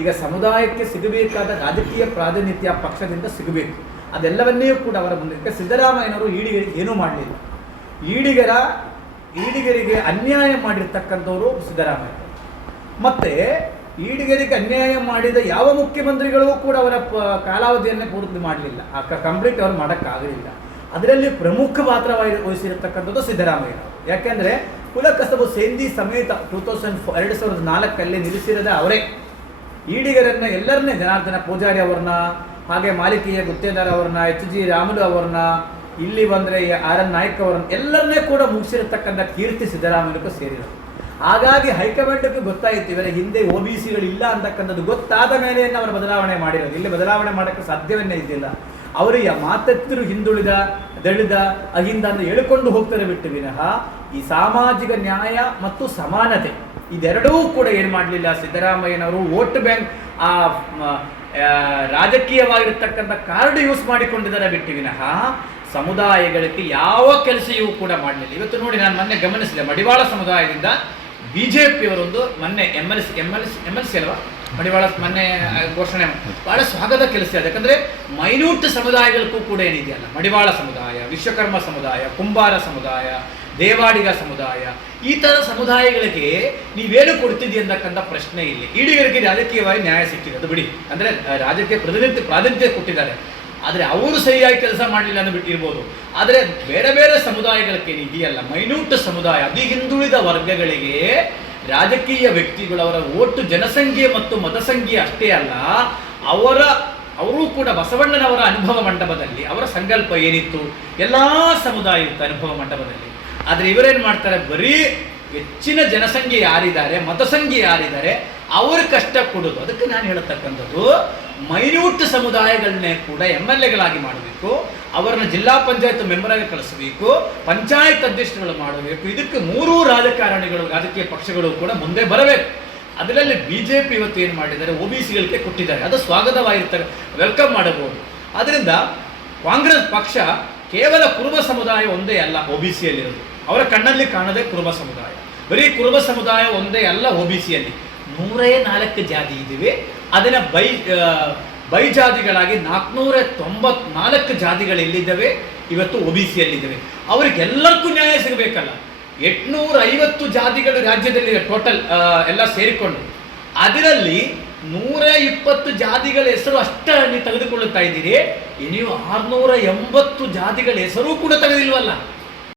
ಈಗ ಸಮುದಾಯಕ್ಕೆ ಸಿಗಬೇಕಾದ ರಾಜಕೀಯ ಪ್ರಾತಿನಿಧ್ಯ ಪಕ್ಷದಿಂದ ಸಿಗಬೇಕು. ಅದೆಲ್ಲವನ್ನೇ ಕೂಡ ಅವರ ಮುಂದೆ ಸಿದ್ದರಾಮಯ್ಯನವರು ಈಡಿಗರಿಗೆ ಏನೂ ಮಾಡಲಿಲ್ಲ. ಈಡಿಗರಿಗೆ ಅನ್ಯಾಯ ಮಾಡಿರ್ತಕ್ಕಂಥವರು ಸಿದ್ದರಾಮಯ್ಯ. ಮತ್ತು ಈಡಿಗರಿಗೆ ಅನ್ಯಾಯ ಮಾಡಿದ ಯಾವ ಮುಖ್ಯಮಂತ್ರಿಗಳು ಕೂಡ ಅವರ ಕಾಲಾವಧಿಯನ್ನೇ ಪೂರ್ತಿ ಮಾಡಲಿಲ್ಲ, ಕಂಪ್ಲೀಟ್ ಅವರು ಮಾಡೋಕ್ಕಾಗಲಿಲ್ಲ. ಅದರಲ್ಲಿ ಪ್ರಮುಖ ಪಾತ್ರ ವಹಿಸಿರತಕ್ಕಂಥದ್ದು ಸಿದ್ದರಾಮಯ್ಯ. ಯಾಕೆಂದರೆ ಕುಲಕಸಬು ಸೇಂದಿ ಸಮೇತ 2004 ನಿಲ್ಲಿಸಿರದ ಅವರೇ ಈಡಿಗರನ್ನ ಎಲ್ಲರನ್ನೇ, ಜನಾರ್ದನ ಪೂಜಾರಿ ಅವ್ರನ್ನ, ಹಾಗೆ ಮಾಲಿಕೀಯ ಗುತ್ತೇದಾರ್ ಅವ್ರನ್ನ, HG ರಾಮುಲು ಅವ್ರನ್ನ, ಇಲ್ಲಿ ಬಂದರೆ RN ನಾಯ್ಕ್ ಅವ್ರನ್ನ ಎಲ್ಲರನ್ನೇ ಕೂಡ ಮುಗಿಸಿರತಕ್ಕಂಥ ಕೀರ್ತಿ ಸಿದ್ದರಾಮಯ್ಯಕ್ಕೂ ಸೇರಿರೋದು. ಹಾಗಾಗಿ ಹೈಕಮಾಂಡ್ಗೆ ಗೊತ್ತಾಯಿತು ಇವರ ಹಿಂದೆ OBCಗಳಿಲ್ಲ ಅಂತಕ್ಕಂಥದ್ದು ಗೊತ್ತಾದ ಮೇಲೆ ಅವರು ಬದಲಾವಣೆ ಮಾಡಿರೋದು. ಇಲ್ಲಿ ಬದಲಾವಣೆ ಮಾಡೋಕ್ಕೆ ಸಾಧ್ಯವನ್ನೇ ಇದ್ದಿಲ್ಲ. ಅವರಿಗೆ ಮಾತೆತ್ತರು ಹಿಂದುಳಿದ ದಳಿದ ಅಹಿಂದ ಅಂತ ಹೇಳಿಕೊಂಡು ಹೋಗ್ತಾರೆ ಬಿಟ್ಟು ವಿನಃ ಈ ಸಾಮಾಜಿಕ ನ್ಯಾಯ ಮತ್ತು ಸಮಾನತೆ ಇದೆರಡೂ ಕೂಡ ಏನು ಮಾಡಲಿಲ್ಲ ಸಿದ್ದರಾಮಯ್ಯನವರು. ವೋಟ್ ಬ್ಯಾಂಕ್ ರಾಜಕೀಯವಾಗಿರ್ತಕ್ಕಂಥ ಕಾರ್ಡ್ ಯೂಸ್ ಮಾಡಿಕೊಂಡಿದ್ದಾರೆ ಬಿಟ್ಟು ವಿನಃ ಸಮುದಾಯಗಳಿಗೆ ಯಾವ ಕೆಲಸವೂ ಕೂಡ ಮಾಡಲಿಲ್ಲ. ಇವತ್ತು ನೋಡಿ, ನಾನು ಮೊನ್ನೆ ಗಮನಿಸಿದೆ, ಮಡಿವಾಳ ಸಮುದಾಯದಿಂದ BJPಯವರೊಂದು ಮೊನ್ನೆ MLC ಅಲ್ವಾ ಮಡಿವಾಳ ಮೊನ್ನೆ ಘೋಷಣೆ ಬಹಳ ಸ್ವಾಗತ ಕೆಲಸ. ಯಾಕಂದರೆ ಮೈನ್ಯೂಟ್ ಸಮುದಾಯಗಳಿಗೂ ಕೂಡ ಏನಿದೆಯಲ್ಲ, ಮಡಿವಾಳ ಸಮುದಾಯ, ವಿಶ್ವಕರ್ಮ ಸಮುದಾಯ, ಕುಂಬಾರ ಸಮುದಾಯ, ದೇವಾಡಿಗ ಸಮುದಾಯ, ಈ ಥರ ಸಮುದಾಯಗಳಿಗೆ ನೀವೇನು ಕೊಡ್ತಿದ್ದೀ ಅಂತಕ್ಕಂಥ ಪ್ರಶ್ನೆ ಇಲ್ಲಿ. ಈಡಿಗರಿಗೆ ರಾಜಕೀಯವಾಗಿ ನ್ಯಾಯ ಸಿಕ್ಕಿದೆ, ಅದು ಬಿಡಿ. ಅಂದರೆ ರಾಜಕೀಯ ಪ್ರಾತಿನಿಧ್ಯ ಕೊಟ್ಟಿದ್ದಾರೆ, ಆದರೆ ಅವರು ಸರಿಯಾಗಿ ಕೆಲಸ ಮಾಡಲಿಲ್ಲ ಅಂತ ಬಿಟ್ಟಿರ್ಬೋದು. ಆದರೆ ಬೇರೆ ಬೇರೆ ಸಮುದಾಯಗಳಿಗೆ ಇದೆಯಲ್ಲ, ಮೈನ್ಯೂಟ್ ಸಮುದಾಯ, ಅತಿ ಹಿಂದುಳಿದ ವರ್ಗಗಳಿಗೆ ರಾಜಕೀಯ ವ್ಯಕ್ತಿಗಳು ಅವರ ಒಟ್ಟು ಜನಸಂಖ್ಯೆ ಮತ್ತು ಮತಸಂಖ್ಯೆ ಅಷ್ಟೇ ಅಲ್ಲ, ಅವರು ಕೂಡ ಬಸವಣ್ಣನವರ ಅನುಭವ ಮಂಟಪದಲ್ಲಿ ಅವರ ಸಂಕಲ್ಪ ಏನಿತ್ತು, ಎಲ್ಲ ಸಮುದಾಯ ಇತ್ತು ಅನುಭವ ಮಂಟಪದಲ್ಲಿ. ಆದರೆ ಇವರೇನು ಮಾಡ್ತಾರೆ, ಬರೀ ಹೆಚ್ಚಿನ ಜನಸಂಖ್ಯೆ ಯಾರಿದ್ದಾರೆ, ಮತಸಂಖ್ಯೆ ಯಾರಿದ್ದಾರೆ ಅವ್ರ ಕಷ್ಟ ಕೊಡೋದು. ಅದಕ್ಕೆ ನಾನು ಹೇಳತಕ್ಕಂಥದ್ದು, ಮೈನ್ಯೂಟ್ ಸಮುದಾಯಗಳನ್ನೇ ಕೂಡ MLAಗಳಾಗಿ ಮಾಡಬೇಕು, ಅವರನ್ನು ಜಿಲ್ಲಾ ಪಂಚಾಯತ್ ಮೆಂಬರಾಗಿ ಕಳಿಸಬೇಕು, ಪಂಚಾಯತ್ ಅಧ್ಯಕ್ಷರುಗಳು ಮಾಡಬೇಕು. ಇದಕ್ಕೆ 3 ರಾಜಕೀಯ ಪಕ್ಷಗಳು ಕೂಡ ಮುಂದೆ ಬರಬೇಕು. ಅದರಲ್ಲಿ BJP ಇವತ್ತು ಏನು ಮಾಡಿದ್ದಾರೆ, OBCಗಳಿಗೆ ಕೊಟ್ಟಿದ್ದಾರೆ, ಅದು ಸ್ವಾಗತವಾಗಿರ್ತಾರೆ, ವೆಲ್ಕಮ್ ಮಾಡಬಹುದು. ಅದರಿಂದ ಕಾಂಗ್ರೆಸ್ ಪಕ್ಷ ಕೇವಲ ಕುರುಬ ಸಮುದಾಯ ಒಂದೇ ಅಲ್ಲ OBCಯಲ್ಲಿರೋದು, ಅವರ ಕಣ್ಣಲ್ಲಿ ಕಾಣದೆ ಕುರುಬ ಸಮುದಾಯ, ಬರೀ ಕುರುಬ ಸಮುದಾಯ ಒಂದೇ ಅಲ್ಲ OBCಯಲ್ಲಿ 104 ಜಾತಿ ಇದ್ದೀವಿ. ಅದನ್ನ ಬೈ ಜಾತಿಗಳಾಗಿ 494 ಜಾತಿಗಳು ಎಲ್ಲಿದ್ದಾವೆ ಇವತ್ತು OBCಯಲ್ಲಿದ್ದಾವೆ. ಅವರಿಗೆಲ್ಲರಿಗೂ ನ್ಯಾಯ ಸಿಗಬೇಕಲ್ಲ. 850 ಜಾತಿಗಳು ರಾಜ್ಯದಲ್ಲಿ ಟೋಟಲ್ ಎಲ್ಲ ಸೇರಿಕೊಂಡು, ಅದರಲ್ಲಿ 120 ಜಾತಿಗಳ ಹೆಸರು ಅಷ್ಟೇ ನೀವು ತೆಗೆದುಕೊಳ್ಳುತ್ತಾ ಇದ್ದೀರಿ. ನೀವು 680 ಜಾತಿಗಳ ಹೆಸರು ಕೂಡ ತೆಗೆದಿಲ್ವಲ್ಲ.